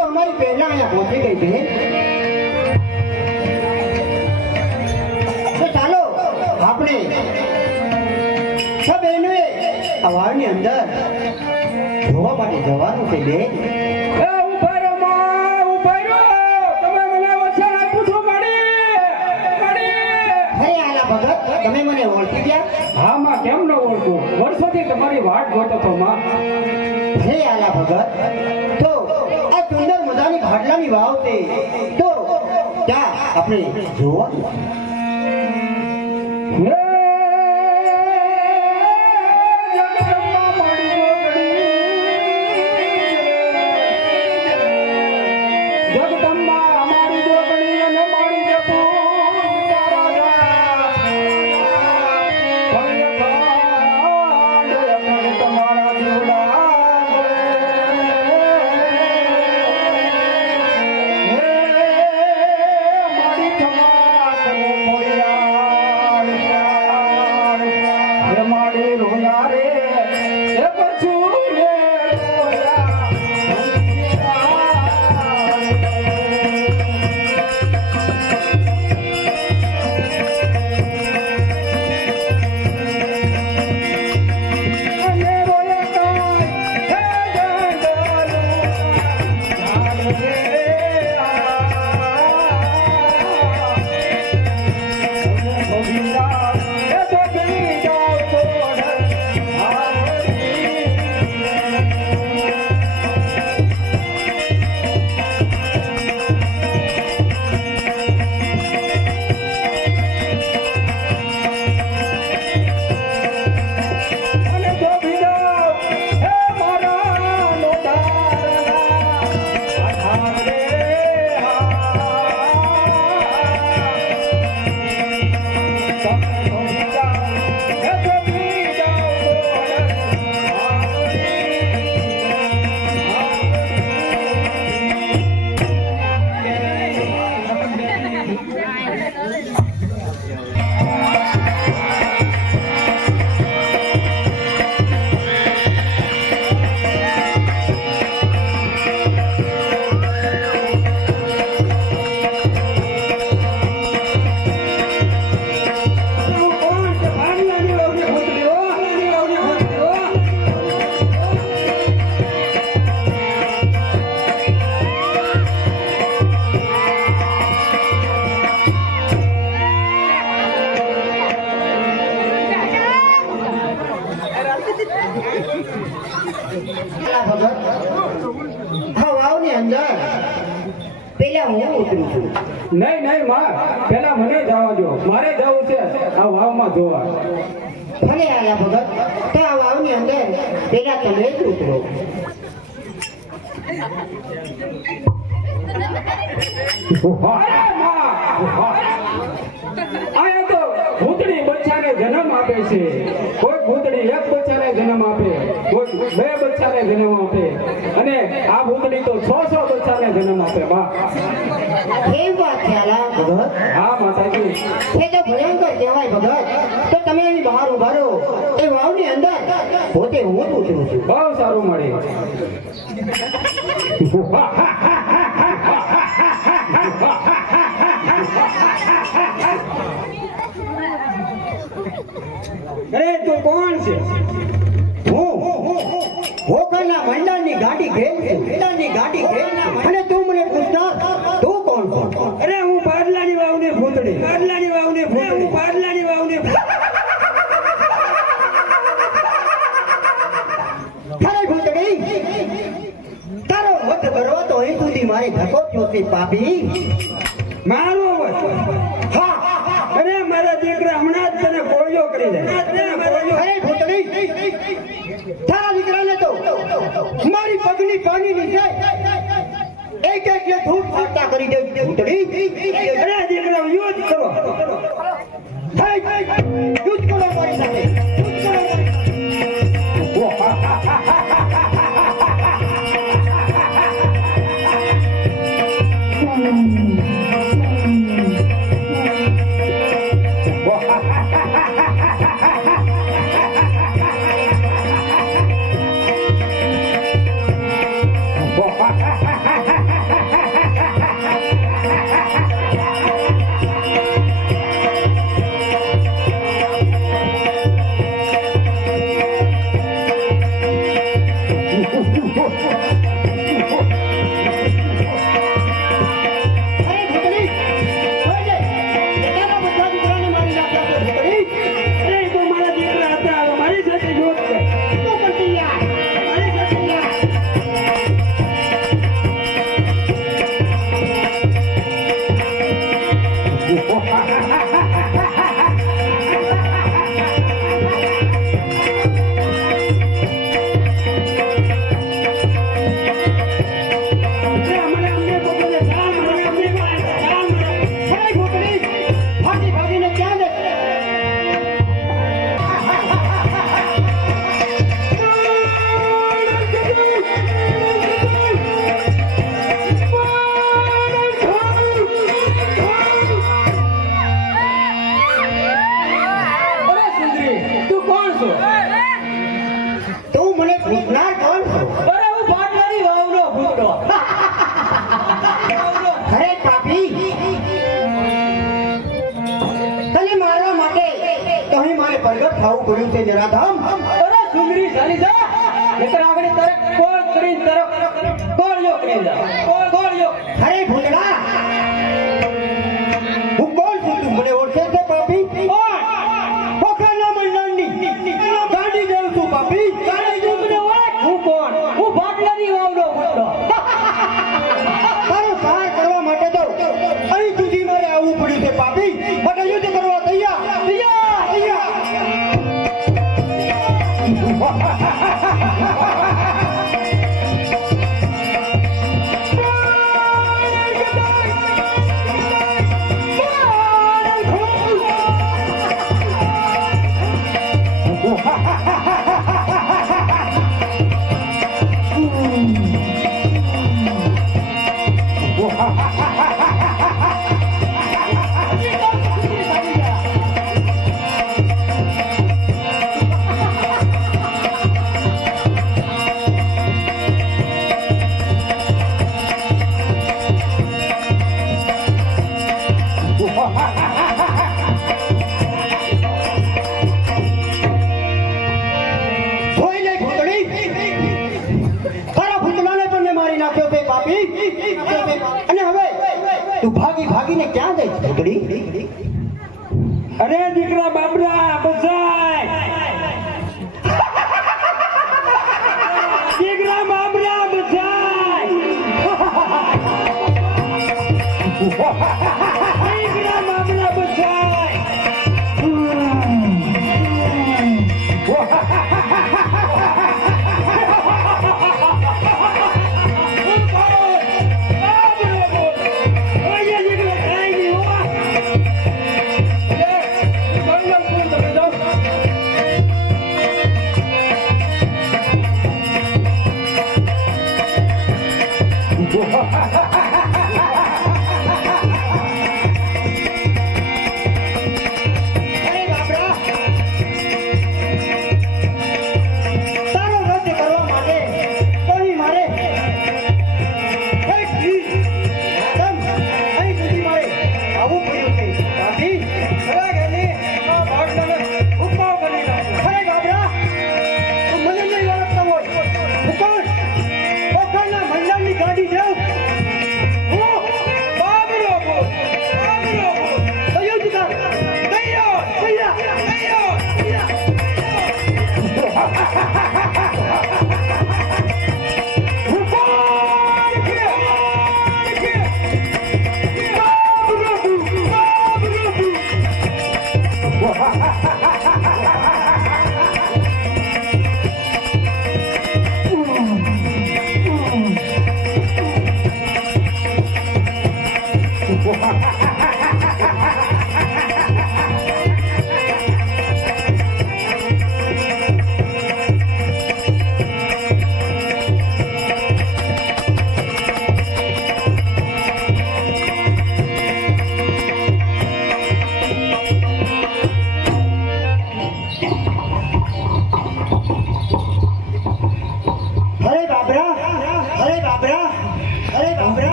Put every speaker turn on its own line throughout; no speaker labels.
તો અમારી પહેલા અહીંયા પહોંચી ગઈ તો ચાલો આપણે છ બહેનોએ આ વાવની અંદર જોવા માટે જવાનું છે બેન.
તમે મને
ઓળખી ગયા?
હા માં કેમ ન ઓળખું? વર્ષોથી તમારી વાટ જોતો માં.
હે આલા ભગત તો ભાટલાની વાવ છે તો ત્યાં આપણે જોવાનું
નહીં નહીં માં પેલા મને જવા દો મારે જવું છે. આ વાવમાં જોવા.
ભલે આયા ભગત તો આ વાવની અંદર પેલા તમે જ ઉતરો.
તો બચ્ચાને જન્મ આપે છે. કોઈ ભૂતળી એક બચ્ચાને જન્મ આપે કોઈ બે બચ્ચાને જન્મ આપે અને આ ભૂતળી તો છ સો બચ્ચાને જન્મ આપે માં
કેમ વાત છે આલા ભગત?
હા માતાજી.
એ તો ભયંકર કહેવાય ભગત. તો તમે એની બહાર ઊભા રહો. એ વાવની અંદર. પોતે હું જ ઉતરું છું.
બહુ સારું મળે. અરે તું કોણ છે?
હોકાના મંડળની ગાડી ઘેર છું. મંડળની ગાડી ઘેર અને તું મને પૂછતો, તું કોણ છો?
અરે હું પાડલાની વાવને ભૂતડી પાડલાની વાવને ભૂતડી હું પાડલાની વાવને
ખરે ભૂતડી તારો મત કરવા તો અહીં સુધી મારી ધકો છે પાપી. করি দেই ハハハハ! જવાનું છે
જરાધામ
અરે સુંદરી સારી જા. એકર આગળ તરફ કોણ કરીને તરફ
કોણ
યો કરીને કોણ
કોણ યો હરે ભૂંડડા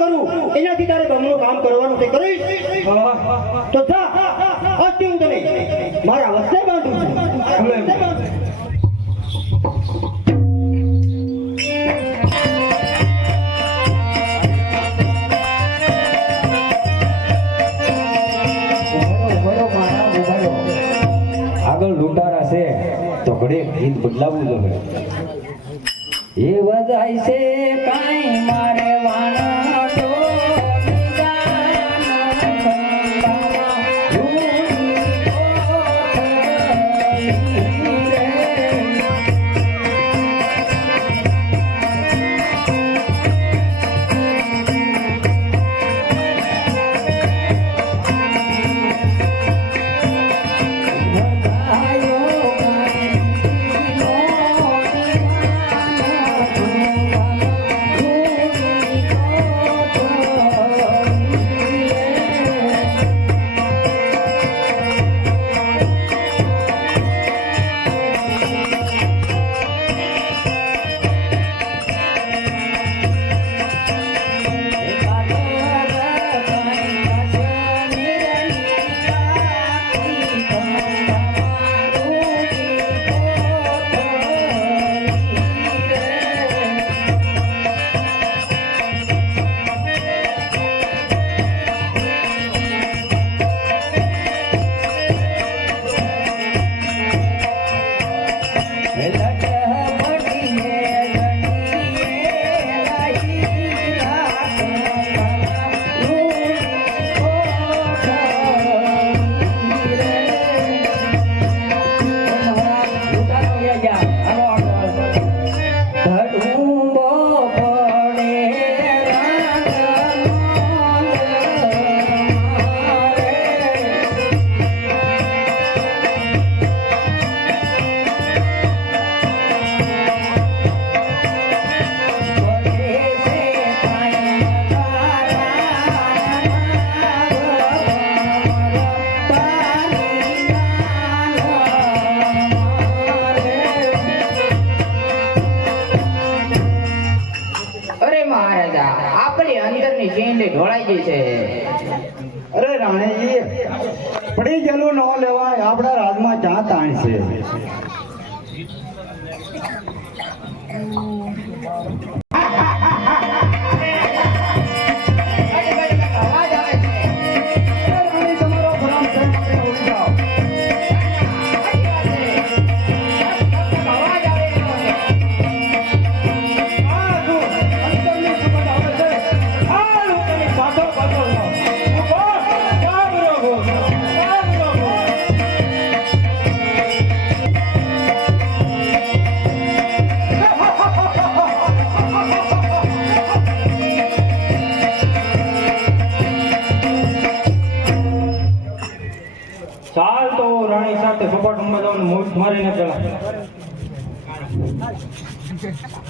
કામ કરું? એનાથી તારે ગમનું કામ કરવાનું છે કરીશ? તો જા આજથી તને. મારા વસ્તે બાંધું
આગળ લૂંટારા છે તો ઘડે બદલાવવું જોઈએ. એ બધાય છે કાઈ મારે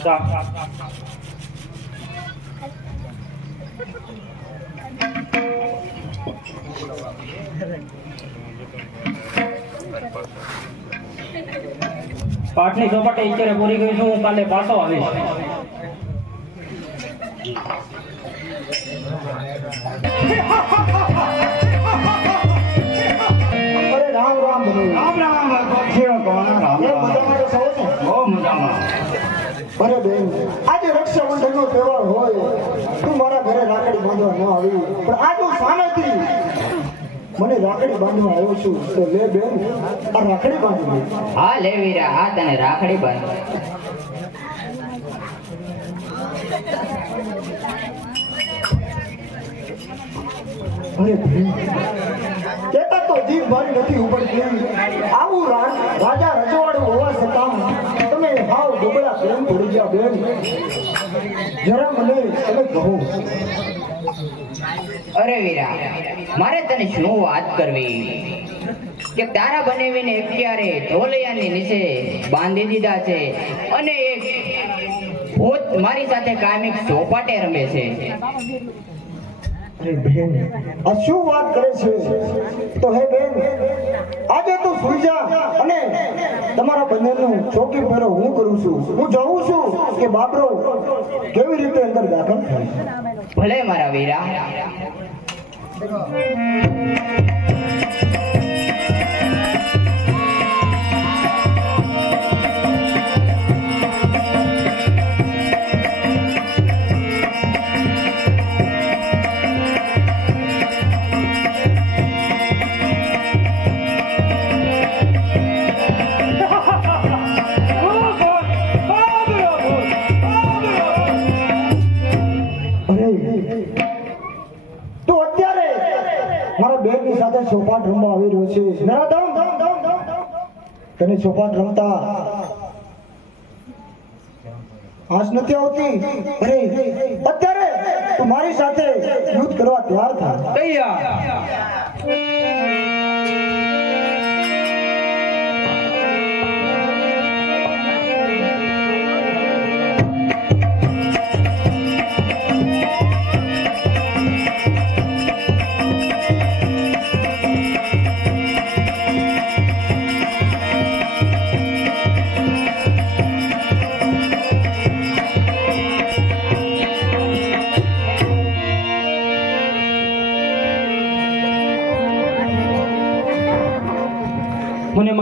ચાલ પાઠની સપાટી અત્યારે પૂરી કરી છું. હું કાલે પાછો આવીશ.
અરે રામ રામ રામ. રામ રામ રામ. રામ રામ
રામ.
રામ
મજામાં. છો ને?
બહુ મજામાં.
અરે બેન. આજે રક્ષાબંધનનો તહેવાર હોય. તું મારા ઘરે રાખડી બાંધવા ન આવી. પણ આ તું સામેથી મને રાખડી બાંધવા આવ્યો છું. તો લે બેન આ રાખડી બાંધી
હા લે વીરા હા તને રાખડી બાંધ
અરે કેતા તો જીભ મારી નથી ઉપડતી. આવું રાજા રજવાડું હોવા છતાં હાવ પ્રેમ પડી ગયા બેન? જરા મને તમે કહો.
અરે વીરા, મારે તને શું વાત કરવી? કે તારા બનેવીને અત્યારે ઢોલિયાની નીચે બાંધી દીધા છે અને એક ભૂત મારી સાથે કાયમિક ચોપાટે રમે છે.
અરે શું વાત કરે છે? તો હે બેન, આજે તો સુઈ અને તમારા બંનેનું ચોકી ફેરો હું કરું છું. હું જાઉં છું કે બાપરો કેવી રીતે અંદર દાખલ
ભલે મારા વીરા.
મારા બેનની સાથે ચોપાટ રમવા આવી રહ્યો છે. નરાધમ તને ચોપાટ રમતા. આંચ નથી આવતી. અરે અત્યારે તું મારી સાથે યુદ્ધ કરવા તૈયાર થા.
તૈયાર.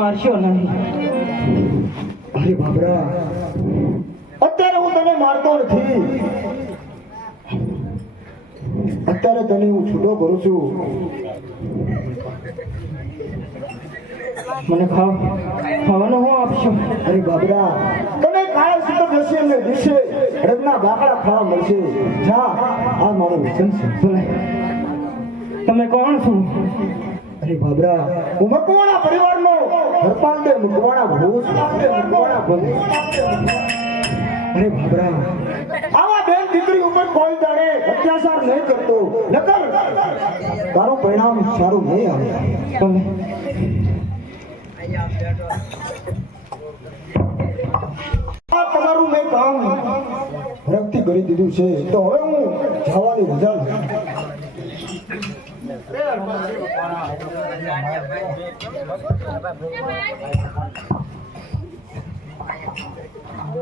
મારશો નહીં.
અરે બાબરા અત્યારે હું તને મારતો નથી. અત્યારે તને હું છૂટો કરું છું.
મને ખાવ. ખાવાનું હું આપશો?
અરે બાબરા તને કાળ સુતો જશે એમને દિવસે રગના બાકડા ખાવા મળશે. જા આ મારું વચન છે.
ભલે. તમે કોણ છો?
અરે બાબરા હું મકવાણા પરિવારનો હરપાલ દે મકવાણા ભૂ છું મકવાણા ભૂ અરે બાબરા, આવા બેન દીકરી ઉપર કોઈ જાણે અત્યાચાર નહીં કરતો. નકર તારું પરિણામ સારું નહીં આવે. તમારું મેં કામ રક્તિ કરી દીધું છે. તો હવે હું જવાની રજા.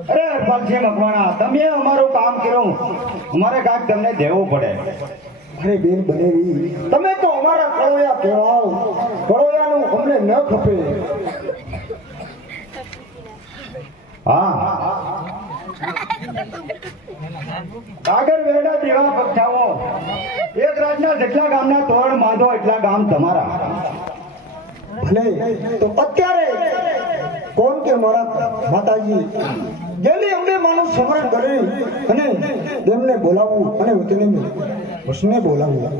અરે હરપાલસિંહ મકવાણા તમે અમારું કામ કરો. અમારે કાંઈક તમને દેવું પડે.
અરે બેન બનેવી. તમે તો અમારા કળોયા કહેવાઓ કળોયાનું અમને ન ખપે.
હા. કાગળ વેડા દેવા ભક્તાઓ એક રાજના જેટલા ગામના તોરણ બાંધો એટલા ગામ તમારા.
ભલે, તો અત્યારે કોણ કે મારા માતાજી? જેલી અમને માનું સ્મરણ કરી અને તેમને બોલાવવું અને તેને ઉસને બોલાવવું.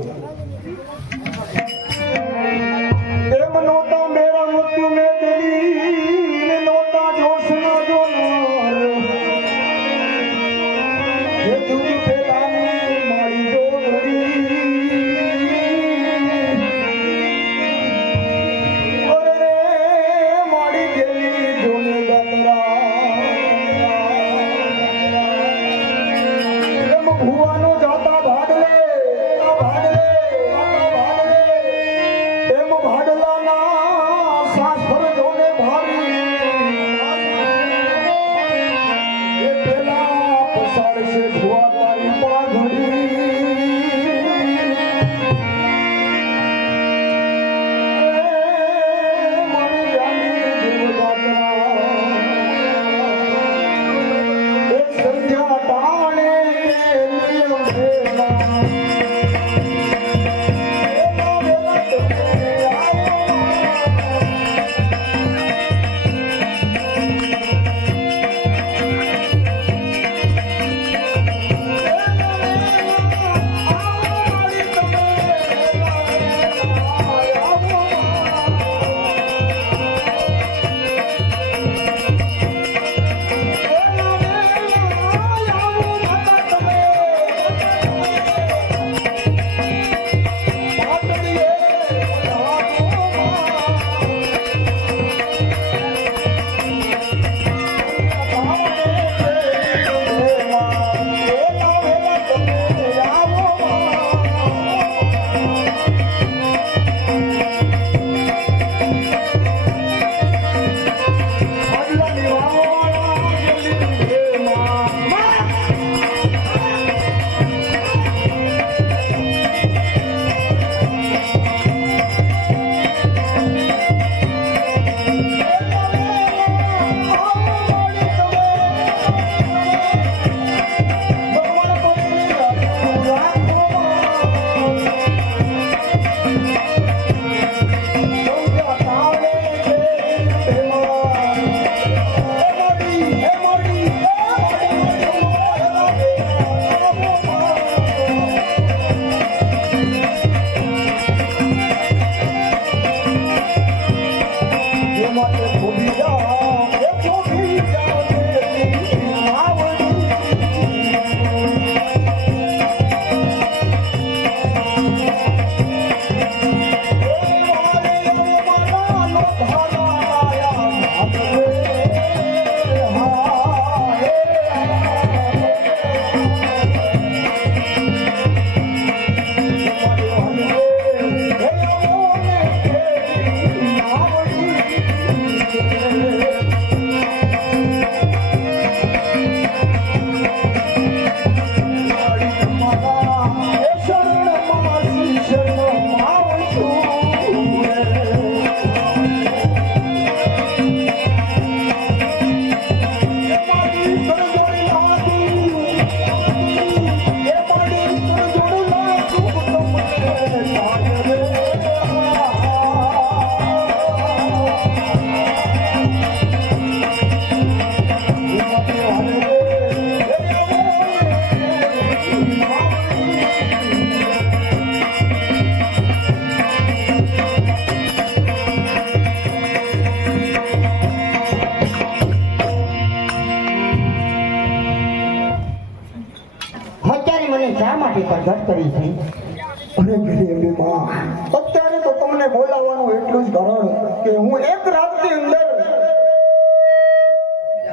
અત્યારે
તો તમને બોલાવવાનું એટલું જ કારણ કે હું એક રાતની અંદર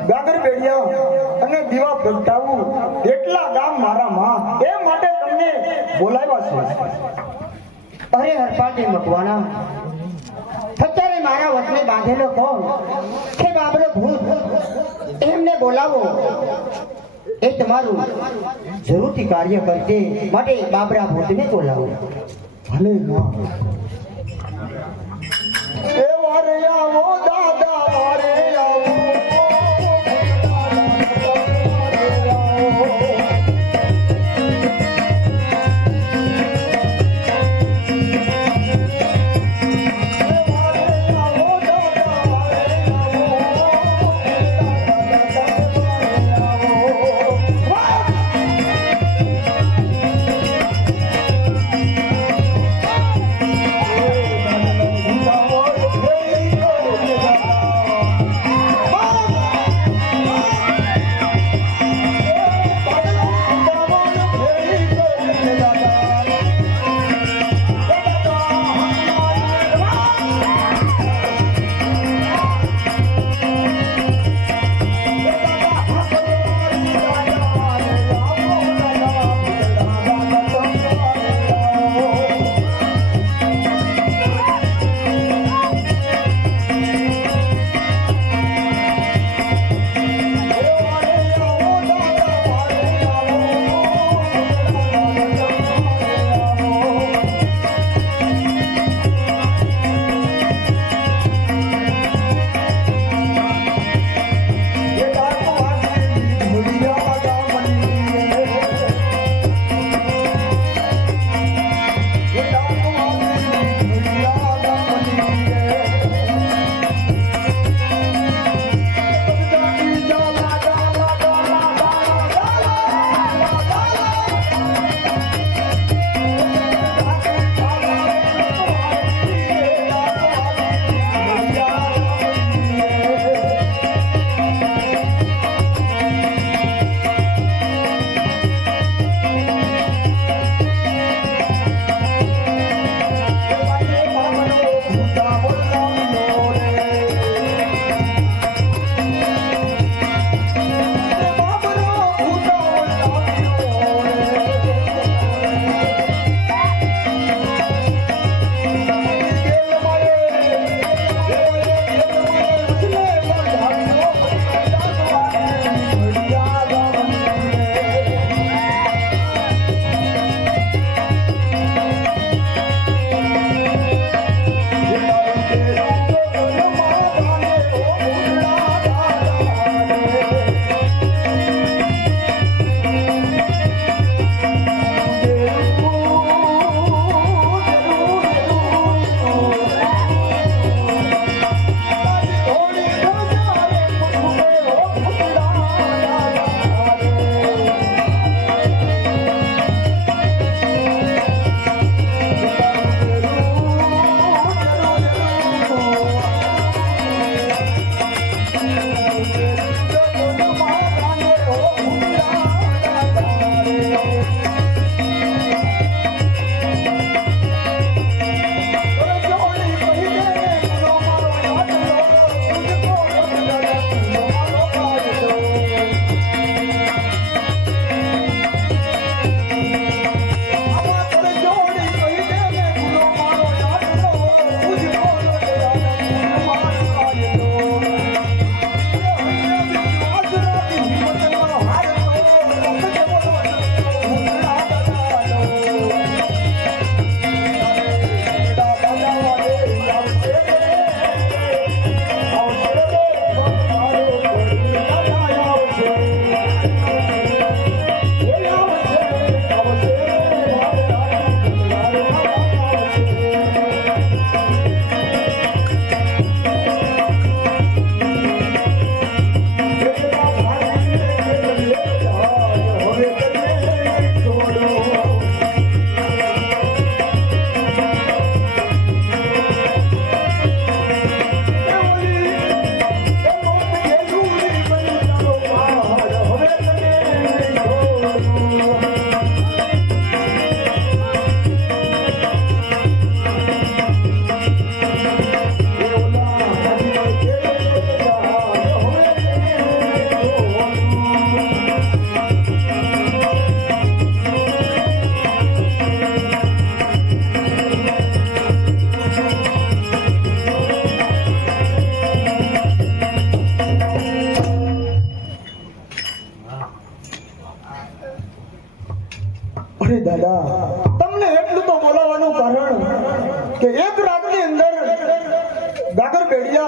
ગાગર બેડિયા અને દીવા પ્રગટાવું એટલા ગામ મારા માં, એ માટે તમને બોલાવ્યા છે.
અરે હરપાટી મકવાણા, અત્યારે મારા વતને બાંધેલો કોણ? કે બાબરો ભૂત, એમને બોલાવો. એ તમારું જરૂરથી કાર્ય કરશે માટે બાબરા ભૂતને બોલાવો.
ભલે એ દાદા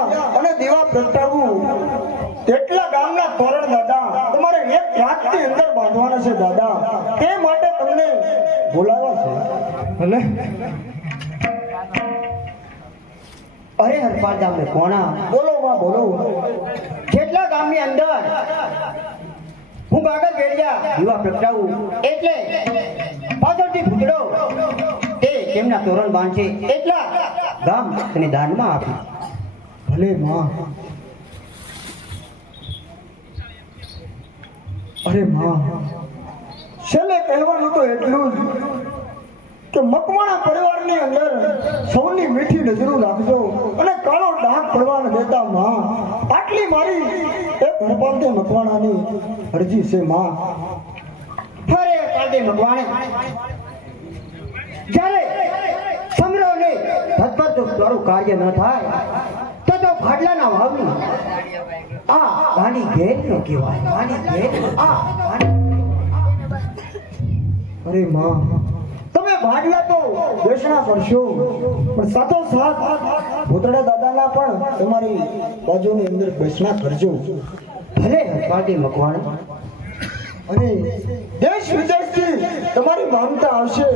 બેડિયા અને દીવા પ્રગટાવું. એટલા ગામના તોરણ દાદા તમારે એક રાતની અંદર બાંધવાના છે દાદા. તે માટે તમને બોલાવ્યા છે. ભલે
અરે હરપાલ ગામને કોણા?
બોલો માં બોલો.
જેટલા ગામની અંદર? હું કાગળ ગેડિયા દીવા પ્રગટાવું. એટલે પાછળથી ભૂતડો. તે તેમના તોરણ બાંધશે? એટલા? ગામ અને દાનમાં આપી.
ભલે માં. અરે માં. છેલ્લે કહેવાનું તો એટલું જ કે મકવાણા પરિવારની અંદર સૌની મીઠી નજરો રાખજો અને કાળો ડાક પડવા દેતા માં. આટલી મારી એ હરપાલતે મકવાણાની અરજી છે, માં.
ફરે પાલદે મકવાણે. જ્યારે સમરોને ધતપત દ્વારું કાર્ય ન થાય ભાડલાના વાવની. આ વાણી ઘેરનો કહેવાય. વાણી ઘેર આ
અરે માં, તમે ભાડલા તો દેશના કરશો. પણ સાથો સાથ ભૂતડા દાદાના પણ તમારી બાજુની અંદર બેસના કરજો.
ભલે પાટી મકવાણ.
અને દેશ વિદેશથી તમારી માનતા આવશે.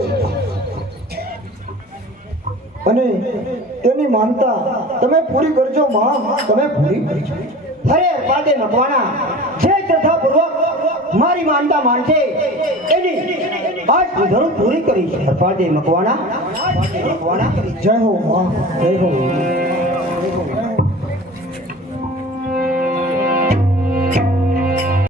અને તેની માનતા તમે પૂરી કરજો, માં. તમે પૂરી કરજો.
અરે પાદે મકવાણા જે શ્રદ્ધાપૂર્વક મારી માનતા માનશે, એની આજ જરૂર પૂરી કરીશ. પાદે મકવાણા મકવાણા
જય હો, માં. જય હો.